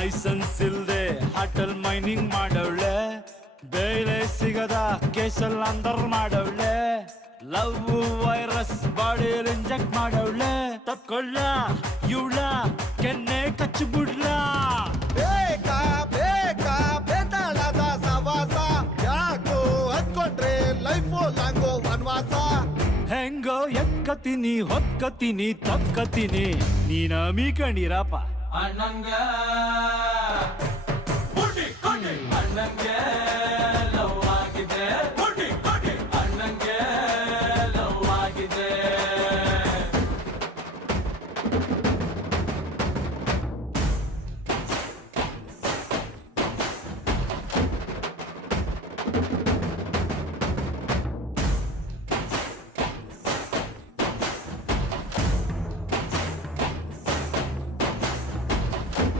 Licence ಇಲ್ದೆ ಹಾಟಲ್ mining ಮಾಡವಳೆ, ಬೇಳೆ ಸಿಗದ ಕೇಸಲ್ ಅಂದರ್ ಮಾಡವಳೆ, ಲವ್ ವೈರಸ್ ಬಾಡಿಯಲ್ಲಿ ಇಂಜೆಕ್ಟ್ ಮಾಡವಳೆ. ತಪ್ಕೊಳ್ಳ ಇವಳ ಕೆನ್ನೆ ಕಚ್ಚು ಬಿಡ್ಲ. ಬೇಕಾ ಬೇಕಾ ಬೇತಾಳದ ಸವಾಸ, ಯಾಕೋ ಅಂದ್ಕೊಂಡ್ರೆ ಲೈಫು ಲಾಂಗೋ ವನವಾಸ. ಹೆಂಗೋ ಎಕ್ಕತೀನಿ ಹೊಕ್ಕತೀನಿ ತಕ್ಕತೀನಿ, ನೀನ ಮೀಕಂಡಿರಪ್ಪ ಅಣ್ಣಂಗ